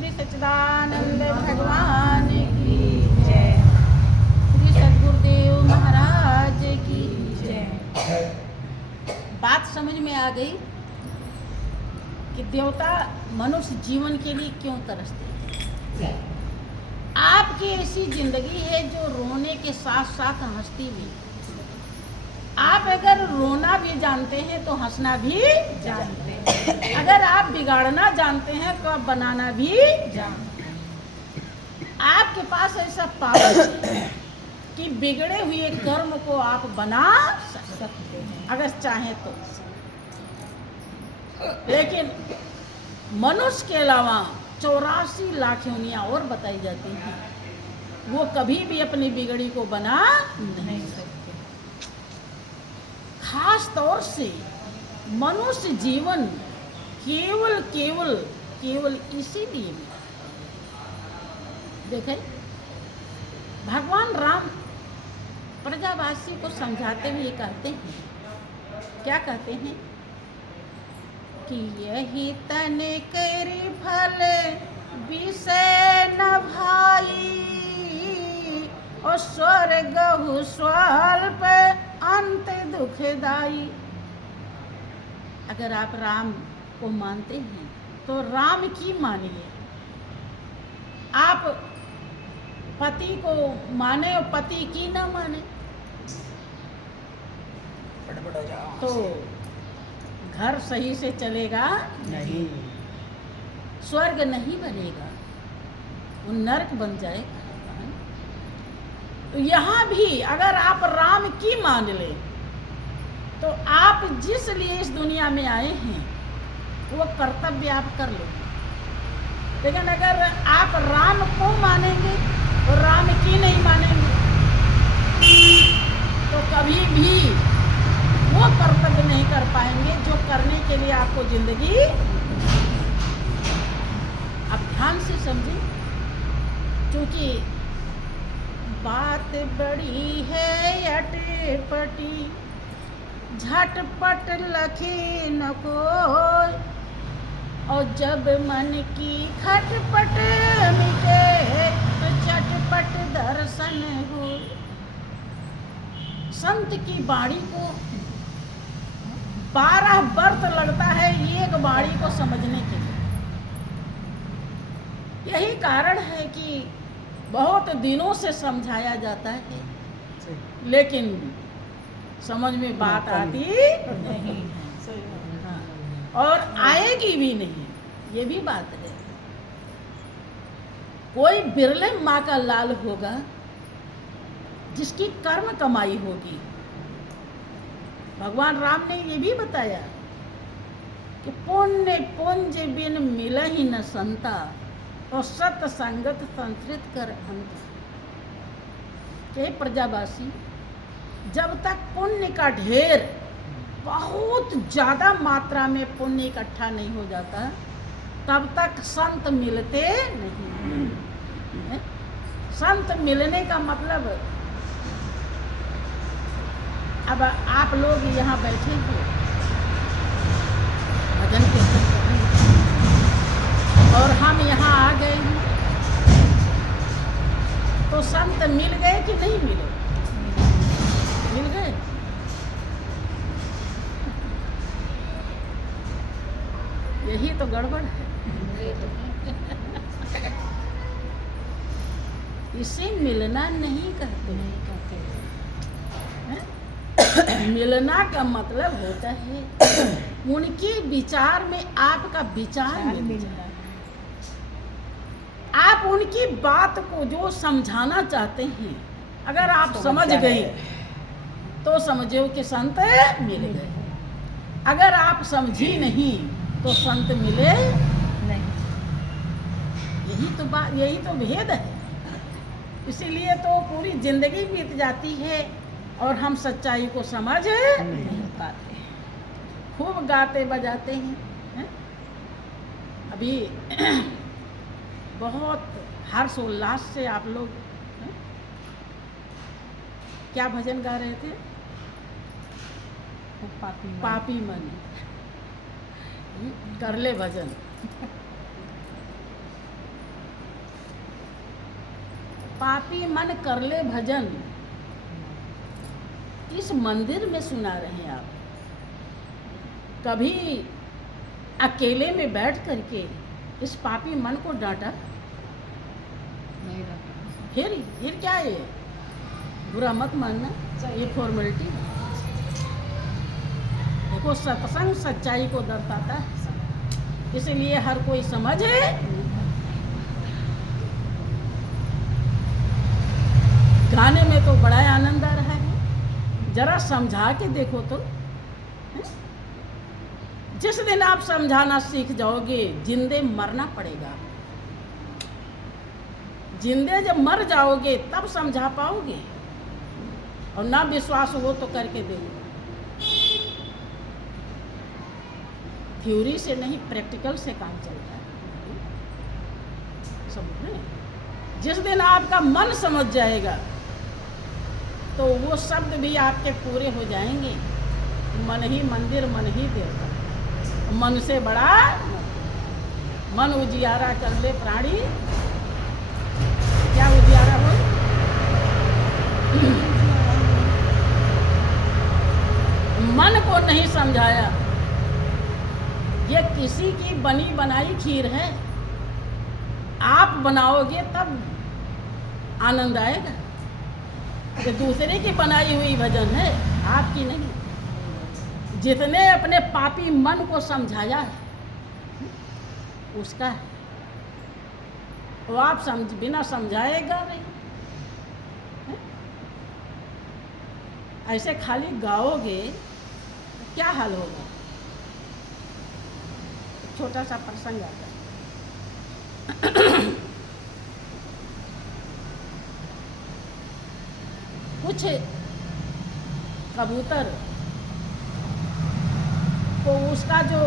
श्री सच्चिदानंद भगवान की जय। श्री सद्गुरुदेव महाराज की जय। बात समझ में आ गई कि देवता मनुष्य जीवन के लिए क्यों तरसते हैं। आपकी ऐसी जिंदगी है जो रोने के साथ साथ हंसती भी। आप अगर रोना भी जानते हैं तो हंसना भी जानते हैं। अगर आप बिगाड़ना जानते हैं तो आप बनाना भी जानते हैं। आपके पास ऐसा पावर है कि बिगड़े हुए कर्म को आप बना सकते हैं अगर चाहें तो। लेकिन मनुष्य के अलावा 84 लाख योनियां और बताई जाती हैं, वो कभी भी अपनी बिगड़ी को बना नहीं सकते। खास तौर से मनुष्य जीवन केवल इसीलिए देखें, भगवान राम प्रजावासी को समझाते हुए कहते हैं, क्या कहते हैं कि यही तन करी फल विषय न भाई और स्वर्ग स्वल्प अंत दुखदाई। अगर आप राम को मानते हैं तो राम की मानिए। आप पति को माने और पति की ना माने तो घर सही से चलेगा नहीं, स्वर्ग नहीं बनेगा, वो नरक बन जाएगा। तो यहाँ भी अगर आप राम की मान ले तो आप जिस लिए इस दुनिया में आए हैं वो कर्तव्य आप कर लो। लेकिन अगर आप राम को मानेंगे और राम की नहीं मानेंगे तो कभी भी वो कर्तव्य नहीं कर पाएंगे जो करने के लिए आपको जिंदगी। आप ध्यान से समझें, क्योंकि बात बड़ी है अटपटी, झटपट लखे न कोई, और जब मन की खटपट मिटे तो चटपट दर्शन हो। संत की बाणी को 12 वर्ष लगता है एक बाणी को समझने के लिए। यही कारण है कि बहुत दिनों से समझाया जाता है लेकिन समझ में बात आती नहीं है और आएगी भी नहीं। ये भी बात है। कोई बिरले माँ का लाल होगा जिसकी कर्म कमाई होगी। भगवान राम ने ये भी बताया कि पुण्य पुंज बिन मिल ही न संता और सत संगत संस्कृत कर अंत। के प्रजावासी, जब तक पुण्य का ढेर बहुत ज्यादा मात्रा में पुण्य इकट्ठा नहीं हो जाता तब तक संत मिलते नहीं। संत मिलने का मतलब, अब आप लोग यहाँ बैठे हैं भजन कीर्तन कर रहे हैं और हम यहाँ आ गए हैं तो संत मिल गए कि नहीं मिले? मिल गए। यही तो गड़बड़ है। इसे मिलना नहीं कहते हैं। मिलना का मतलब होता है उनके विचार में आपका विचार मिल जाए। आप उनकी बात को जो समझाना चाहते हैं अगर आप समझ गए तो समझो कि संत मिल गए। अगर आप समझी नहीं तो संत मिले नहीं। यही तो भेद है। इसीलिए तो पूरी जिंदगी बीत जाती है और हम सच्चाई को समझ नहीं पाते। खूब गाते बजाते हैं। अभी बहुत हर्ष उल्लास से आप लोग क्या भजन गा रहे थे? पापी मन कर ले भजन। पापी मन कर ले भजन, इस मंदिर में सुना रहे हैं आप। कभी अकेले में बैठ करके इस पापी मन को डांटा नहीं रहता। फिर क्या है? बुरा मत मानना, ये फॉर्मेलिटी। देखो सत्संग सच्चाई को दर्शाता है, इसलिए हर कोई समझे। गाने में तो बड़ा आनंद आ रहा है, जरा समझा के देखो तो। जिस दिन आप समझाना सीख जाओगे, जिंदे मरना पड़ेगा। जिंदे जब मर जाओगे तब समझा पाओगे, और ना विश्वास हो तो करके देखो। थ्योरी से नहीं, प्रैक्टिकल से काम चलता है। समझ रहे? जिस दिन आपका मन समझ जाएगा तो वो शब्द भी आपके पूरे हो जाएंगे। मन ही मंदिर, मन ही देवता, मन से बड़ा मन उजियारा कर ले प्राणी। क्या उजियारा हो? मन को नहीं समझाया। ये किसी की बनी बनाई खीर है, आप बनाओगे तब आनंद आएगा। ये दूसरे की बनाई हुई भजन है, आपकी नहीं। जितने अपने पापी मन को समझाया है उसका है, वो आप बिना समझाएगा नहीं। ऐसे खाली गाओगे तो क्या हाल होगा? छोटा सा प्रसंग आता है। कुछ कबूतर को उसका जो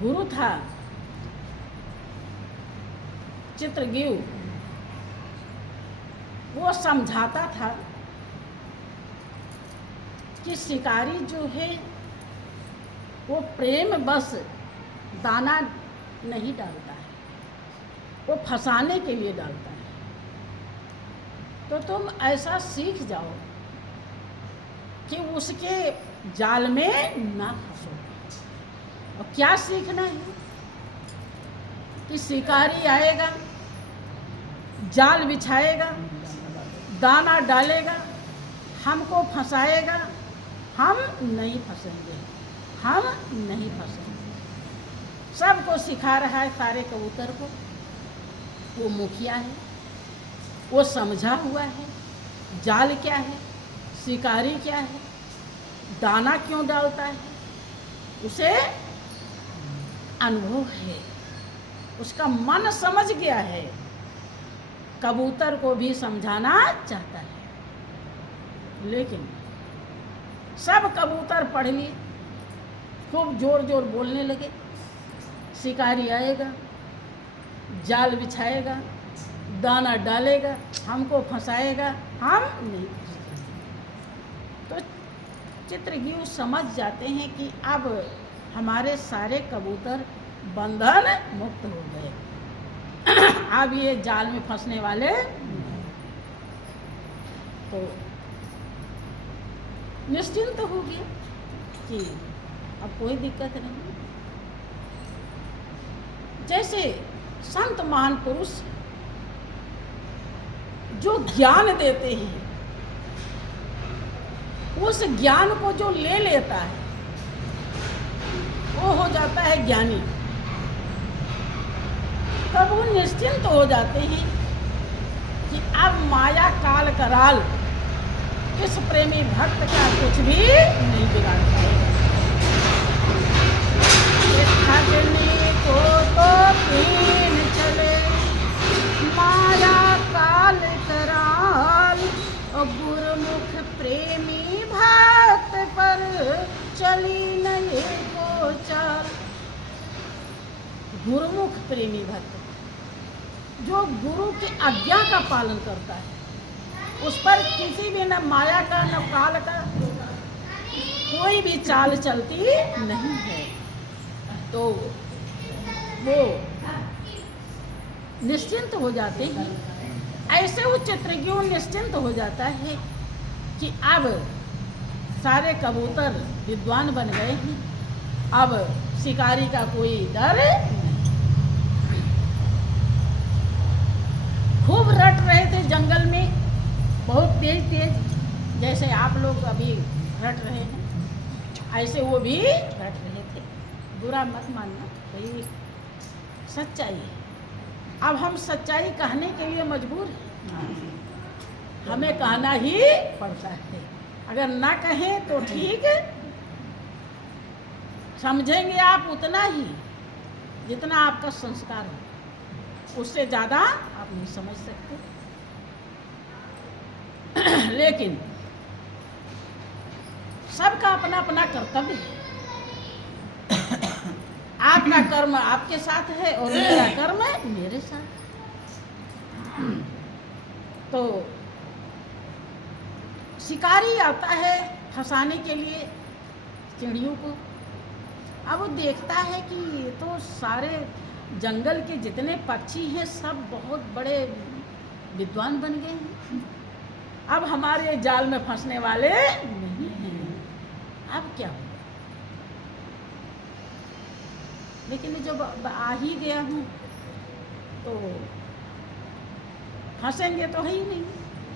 गुरु था चित्रगीव, वो समझाता था कि शिकारी जो है वो प्रेम बस दाना नहीं डालता है, वो फंसाने के लिए डालता है। तो तुम ऐसा सीख जाओ कि उसके जाल में ना फंसो। और क्या सीखना है कि शिकारी आएगा, जाल बिछाएगा, दाना डालेगा, हमको फंसाएगा, हम नहीं फंसेंगे, हम नहीं फंसेंगे। सबको सिखा रहा है, सारे कबूतर को। वो मुखिया है, वो समझा हुआ है जाल क्या है, शिकारी क्या है, दाना क्यों डालता है, उसे अनुभव है, उसका मन समझ गया है। कबूतर को भी समझाना चाहता है, लेकिन सब कबूतर पढ़ लिए, खूब जोर जोर बोलने लगे। शिकारी आएगा, जाल बिछाएगा, दाना डालेगा, हमको फंसाएगा, हम नहीं फंसेंगे। तो चित्रगीव समझ जाते हैं कि अब हमारे सारे कबूतर बंधन मुक्त हो गए, अब ये जाल में फंसने वाले। तो निश्चिंत हो गया कि अब कोई दिक्कत नहीं। जैसे संत महान पुरुष जो ज्ञान देते हैं, उस ज्ञान को जो ले लेता है वो हो जाता है ज्ञानी। तब वो निश्चिंत हो जाते हैं कि अब माया काल कराल इस प्रेमी भक्त का कुछ भी नहीं बिगाड़ पाएगा। ठगने को तो तीन चले, माया काल कराल, और गुरुमुख प्रेमी भक्त पर चली नहीं को चाल। गुरुमुख प्रेमी भक्त जो गुरु की आज्ञा का पालन करता है, उस पर किसी भी न माया का न काल का कोई भी चाल चलती नहीं है। तो वो निश्चिंत हो जाते हैं। ऐसे वो चित्रज्ञ निश्चिंत हो जाता है कि अब सारे कबूतर विद्वान बन गए हैं, अब शिकारी का कोई डर नहीं। खूब रट रहे थे जंगल में, बहुत तेज तेज, जैसे आप लोग अभी रट रहे हैं, ऐसे वो भी रट रहे थे। बुरा मत मानना, भाई सच्चाई है। अब हम सच्चाई कहने के लिए मजबूर हैं, हमें कहना ही पड़ता है। अगर ना कहें तो ठीक है, समझेंगे आप उतना ही जितना आपका संस्कार हो, उससे ज़्यादा आप नहीं समझ सकते। लेकिन सबका अपना अपना कर्तव्य है। आपका कर्म आपके साथ है और मेरा कर्म मेरे साथ। तो शिकारी आता है फंसाने के लिए चिड़ियों को। अब वो देखता है कि ये तो सारे जंगल के जितने पक्षी हैं सब बहुत बड़े विद्वान बन गए हैं, अब हमारे जाल में फंसने वाले नहीं हैं। अब क्या होगा? लेकिन जब आ ही गया हूँ तो फंसेंगे तो है ही नहीं,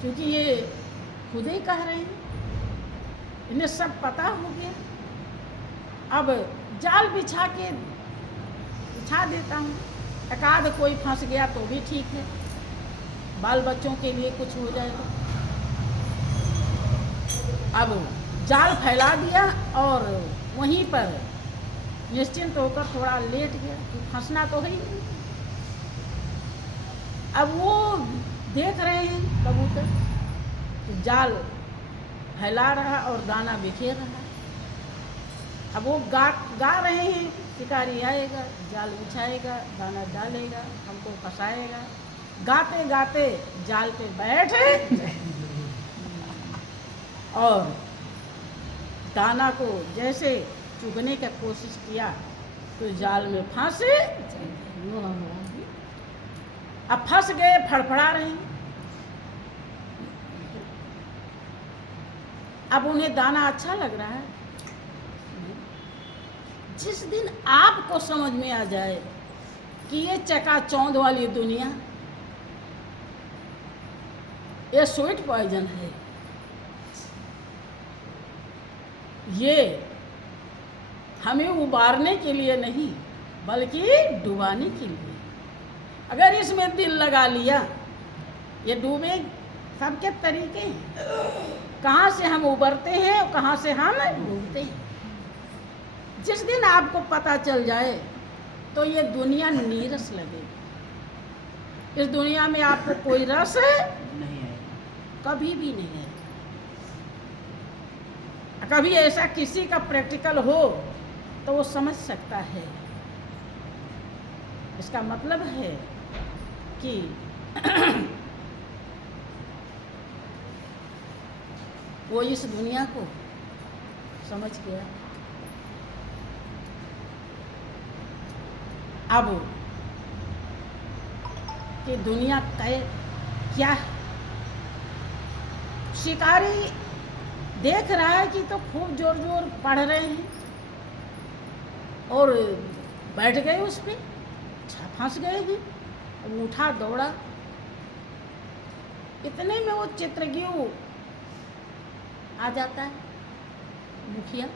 क्योंकि ये खुद ही कह रहे हैं, इन्हें सब पता हो गया। अब जाल बिछा देता हूँ, एकाध कोई फंस गया तो भी ठीक है, बाल बच्चों के लिए कुछ हो जाएगा। अब जाल फैला दिया और वहीं पर निश्चिंत होकर थोड़ा लेट गया कि फंसना तो है ही नहीं। अब वो देख रहे हैं कबूतर कि जाल फैला रहा और दाना बिखेर रहा। अब वो गा रहे हैं, शिकारी आएगा, जाल बिछाएगा, दाना डालेगा, हमको फंसाएगा। गाते गाते जाल पे बैठे और दाना को जैसे चुगने का कोशिश किया तो जाल में फंसे। अब फंस गए, फड़फड़ा रहे हैं। अब उन्हें दाना अच्छा लग रहा है। जिस दिन आपको समझ में आ जाए कि ये चकाचौंध वाली दुनिया, ये स्वीट पॉइजन है, ये हमें उबारने के लिए नहीं बल्कि डुबाने के लिए, अगर इसमें दिल लगा लिया ये डूबे। सबके तरीके हैं, कहाँ से हम उबरते हैं और कहाँ से हम डूबते हैं। जिस दिन आपको पता चल जाए तो ये दुनिया नीरस लगेगी। इस दुनिया में आपको कोई रस नहीं है, कभी भी नहीं है। कभी ऐसा किसी का प्रैक्टिकल हो तो वो समझ सकता है। इसका मतलब है कि वो इस दुनिया को समझ गया। अब कि दुनिया क्या है, शिकारी देख रहा है कि तो खूब जोर जोर पढ़ रहे हैं और बैठ गए उस पे, फंस गए हैं। अब उठा दौड़ा, इतने में वो चित्रज्ञ आ जाता है, मुखिया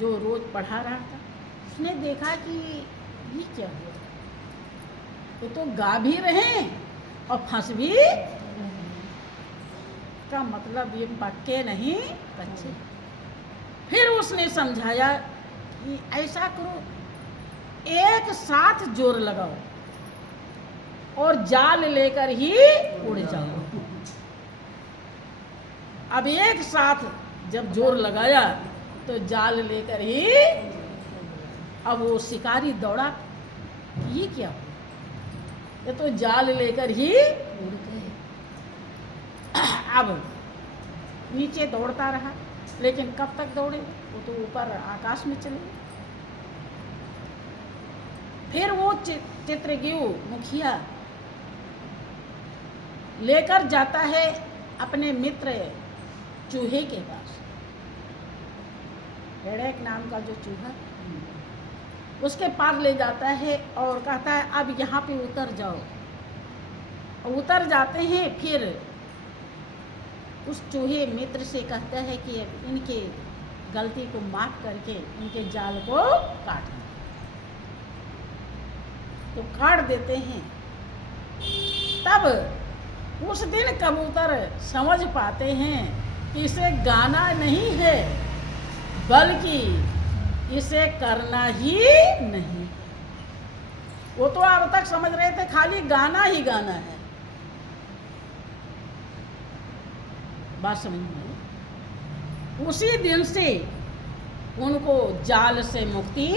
जो रोज पढ़ा रहा था। उसने देखा कि ये क्या हुआ, ये तो गा भी रहे और फंस भी, का मतलब ये पक्के नहीं कच्चे। फिर उसने समझाया कि ऐसा करो, एक साथ जोर लगाओ और जाल लेकर ही उड़ जाओ। अब एक साथ जब जोर लगाया तो जाल लेकर ही, अब वो शिकारी दौड़ा, ये क्या हुआ, ये तो जाल लेकर ही उड़ गए। अब नीचे दौड़ता रहा, लेकिन कब तक दौड़े, वो तो ऊपर आकाश में चले गए। फिर वो चित्रगुप्त मुखिया लेकर जाता है अपने मित्र चूहे के पास। हेडेक नाम का जो चूहा, उसके पास ले जाता है और कहता है अब यहाँ पे उतर जाओ। उतर जाते हैं। फिर उस चूहे मित्र से कहता है कि इनके गलती को माफ करके इनके जाल को काट दो। तो काट देते हैं। तब उस दिन कबूतर समझ पाते हैं कि इसे गाना नहीं है बल्कि इसे करना ही नहीं। वो तो अब तक समझ रहे थे खाली गाना ही गाना है। बात समझ में आई? उसी दिन से उनको जाल से मुक्ति